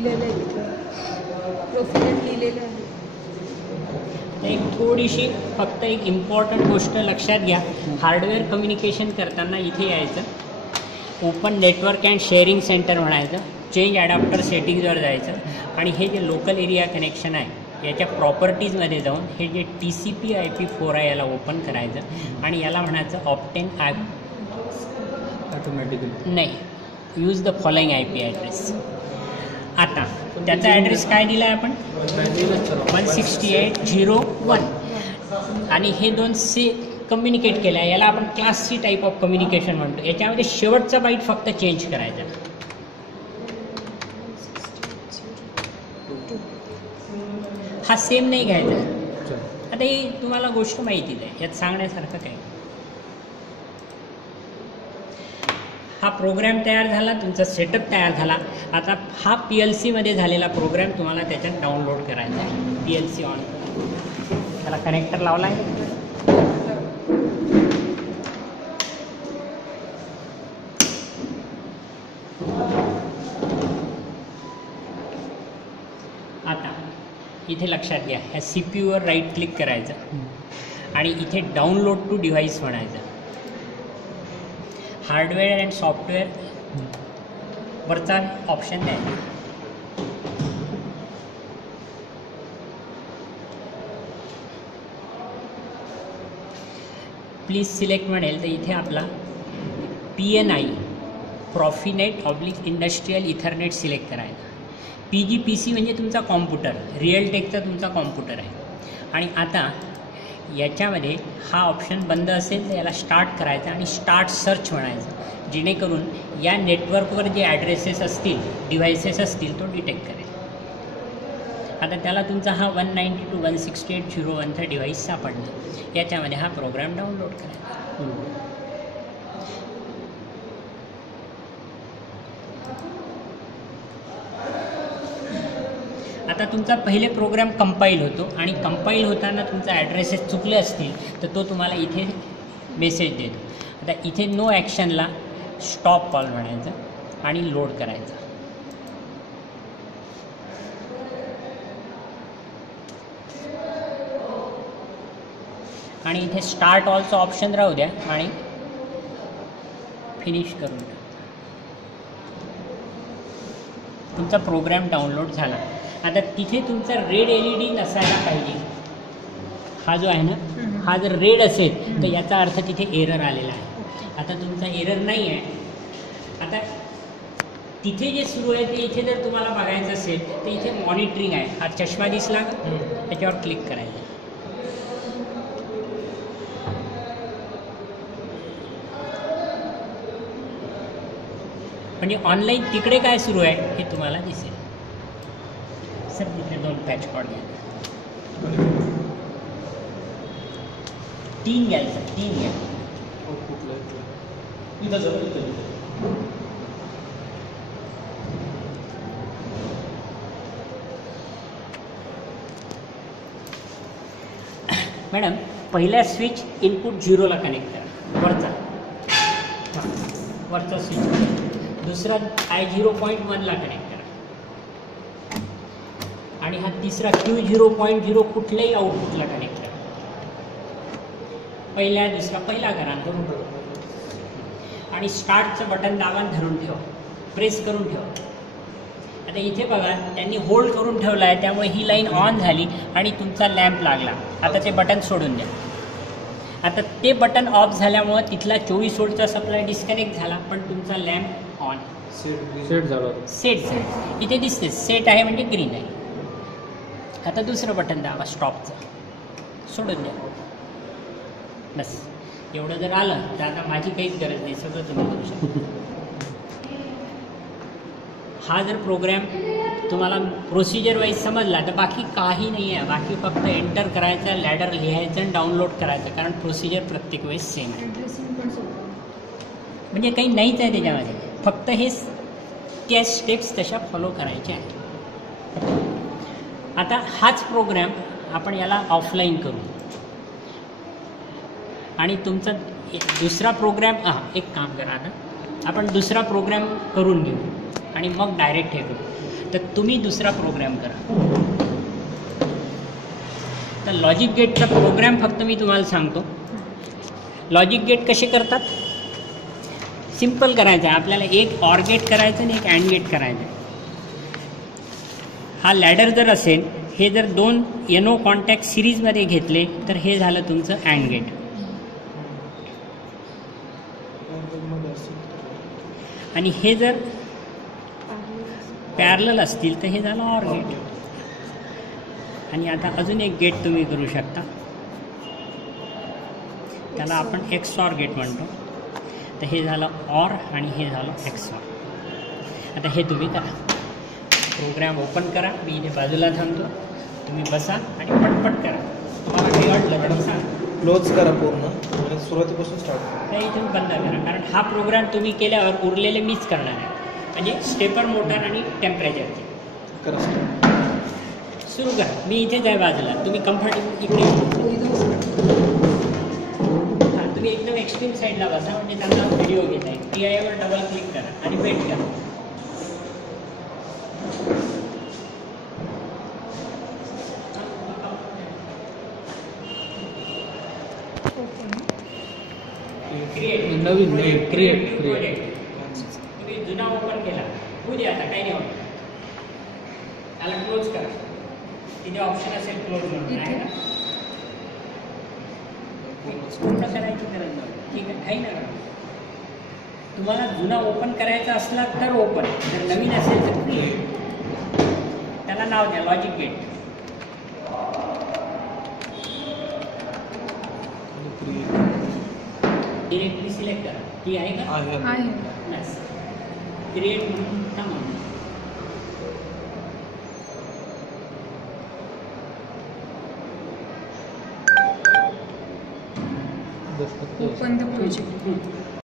लिहिलेलं आहे प्रोफिनेट लिहिलेलं आहे. एक थोडीशी फक्त एक इम्पॉर्टंट गोष्ट लक्षात घ्या. हार्डवेअर कम्युनिकेशन करताना इथे यायचं, open network and sharing centre म्हणायचं, चेंज ॲडॅप्टर सेटिंग्जवर जायचं आणि हे जे लोकल एरिया कनेक्शन आहे याच्या प्रॉपर्टीजमध्ये जाऊन हे जे TCP/IP4 आहे याला ओपन करायचं आणि याला म्हणायचं ऑप्टेन ऑटोमॅटिकली नाही, use the following IP address. आता त्याचा ॲड्रेस काय दिला आहे आपण 168.0.1 आणि हे दोन कम्युनिकेट केलं आहे. याला आपण class C type of communication म्हणतो. याच्यामध्ये शेवटचा बाईट फक्त चेंज करायचा. हा सेम नाही घ्यायचा. आता ही तुम्हाला गोष्ट माहितीच आहे, यात सांगण्यासारखं काय. हा प्रोग्रॅम तयार झाला, तुमचा सेटअप तयार झाला. आता हा PLC मध्ये झालेला प्रोग्रॅम तुम्हाला त्याच्यात डाउनलोड करायचा आहे. PLC ऑन, त्याला कनेक्टर लावला आहे. आता इथे लक्षात घ्या, ह्या CPU वर राईट क्लिक करायचं आणि इथे डाउनलोड टू डिव्हाइस म्हणायचं. हार्डवेअर अँड सॉफ्टवेअर वरचा ऑप्शन द्यायचा. प्लीज सिलेक्ट म्हणेल तर इथे आपला PNI Profinet/इंडस्ट्रियल इथरनेट सिलेक्ट करायचा. PGPC म्हणजे तुमचा कॉम्प्युटर, रिअलटेकचा तुमचा कॉम्प्युटर आहे. आणि आता याच्यामध्ये हा ऑप्शन बंद असेल तर याला स्टार्ट करायचा आणि स्टार्ट सर्च म्हणायचं, जेणेकरून या नेटवर्कवर जे ॲड्रेसेस असतील, डिव्हायसेस असतील तो डिटेक्ट करेल. आता त्याला तुमचा हा 192.168.0.1चा डिव्हाइस सापडला. याच्यामध्ये हा प्रोग्राम डाउनलोड करायचा. आता तुमचा पहिले प्रोग्राम कंपाईल होतो आणि कंपाईल होताना तुमचा ॲड्रेसेस चुकले असतील तर तो तुम्हाला इथे मेसेज देतो. आता इथे नो ॲक्शनला स्टॉप कॉल म्हणायचं आणि लोड करायचं. आणि इथे स्टार्ट ऑलचं ऑप्शन राहू द्या आणि फिनिश करून द्या. तुमचा प्रोग्राम डाउनलोड झाला. आता तिथे तुमचा रेड LED नसायला पाहिजे. हा जो आहे ना, हा जर रेड असेल तर याचा अर्थ तिथे एरर आलेला आहे. आता तुमचा एरर नाही आहे. आता तिथे जे सुरू आहे ते इथे जर तुम्हाला बघायचं असेल तर इथे मॉनिटरिंग आहे. हा चष्मा दिसला का, त्याच्यावर क्लिक करायचं. म्हणजे ऑनलाईन तिकडे काय सुरू आहे हे तुम्हाला दिसेल. सर तिथे 2 पॅच कॉर्ड घ्या, 3 घ्याल सर, 3 घ्या. मॅडम पहिल्या स्विच इनपुट 0ला कनेक्ट करा, वरचा स्विच. दुसरा I0.1ला कनेक्ट करा आणि हा तिसरा Q0.0 कुठल्याही आउटपुटला कनेक्ट करा. पहिला करा आणि स्टार्टचं बटन दाबून धरून ठेवा, प्रेस करून ठेवा. आता इथे बघा त्यांनी होल्ड करून ठेवला आहे, त्यामुळे ही लाईन ऑन झाली आणि तुमचा लॅम्प लागला. आता ते बटन सोडून द्या. आता ते बटन ऑफ झाल्यामुळं तिथला 24 व्होल्टचा सप्लाय डिस्कनेक्ट झाला, पण तुमचा लॅम्प ऑन सेट झाला. इथे दिसते सेट आहे म्हणजे ग्रीन आहे. आता दुसरं बटन दाबा स्टॉपचं, सोडून द्या. बस एवढं जर आलं तर आता माझी काहीच गरज नाही, सगळं तुम्ही करू शकता. हा जर प्रोग्रॅम तुम्हाला प्रोसिजर वाईज समजला तर बाकी काही नाही आहे. बाकी फक्त एंटर करायचं, लॅडर लिहायचं आणि डाउनलोड करायचं, कारण प्रोसिजर प्रत्येक वेळेस सेम आहे. म्हणजे काही नाहीच आहे त्याच्यामध्ये, फक्त हे त्या स्टेप्स तशा फॉलो करायच्या आहेत. आता हाच प्रोग्रॅम आपण याला ऑफलाईन करू आणि तुमचा दुसरा प्रोग्रॅम एक काम करा. आता आपण दुसरा प्रोग्रॅम करून घेऊ आणि मग डायरेक्ट हे करू. तर तुम्ही दुसरा प्रोग्राम करा. तर लॉजिक गेटचा प्रोग्राम फक्त मी तुम्हाला सांगतो. लॉजिक गेट कसे करतात? सिम्पल करायचं आहे आपल्याला. एक ऑर गेट करायचं आणि एक अँड गेट करायचं आहे. हा लॅडर जर असेल, हे जर दोन NO कॉन्टॅक्ट सिरीजमध्ये घेतले तर हे झालं तुमचं अँड गेट. आणि हे जर पॅरलल असतील तर हे झालं ऑर गेट. आणि आता अजून एक गेट तुम्ही करू शकता, त्याला आपण XOR गेट म्हणतो. तर हे झालं ऑर आणि हे झालं XOR. आता हे तुम्ही करा. प्रोग्राम ओपन करा. मी इथे बाजूला थांबतो, तुम्ही बसा आणि पटपट करा. तुम्हाला काही वाटलं तर सांग. क्लोज करा पूर्ण आणि सुरुवातीपासून स्टार्ट करा. नाही, तुम्ही बंद करा, कारण हा प्रोग्राम तुम्ही केल्यावर उरलेले मीच करणार आहे. म्हणजे स्टेपर, मोटर आणि टेम्परेचरचे. करा स्टार्ट. सुरू करा. मी इथेच आहे बाजूला, तुम्ही कम्फर्टेबल इकडे हां, तुम्ही एकदम एक्स्ट्रीम साईडला बसा, म्हणजे चांगला व्हिडिओ घेत आहे. TI वर डबल क्लिक करा आणि वेट करा. नवीन क्रिएट तुम्ही जुना ओपन केला, होऊ दे, आता काही नाही होत. त्याला क्लोज करा. तिथे ऑप्शन असेल क्लोज म्हणून, आहे ना? पूर्ण करायची गरज नाही. ठीक आहे, काही नाही. तुम्हाला जुना ओपन करायचा असला तर ओपन, जर नवीन असेल तर क्रिएट. त्याला नाव द्या लॉजिक गेट. डिरेक्टरी सिलेक्ट करा. ती आहे का? आहे. बस क्रिएट म्हणून थांबा. Open the project.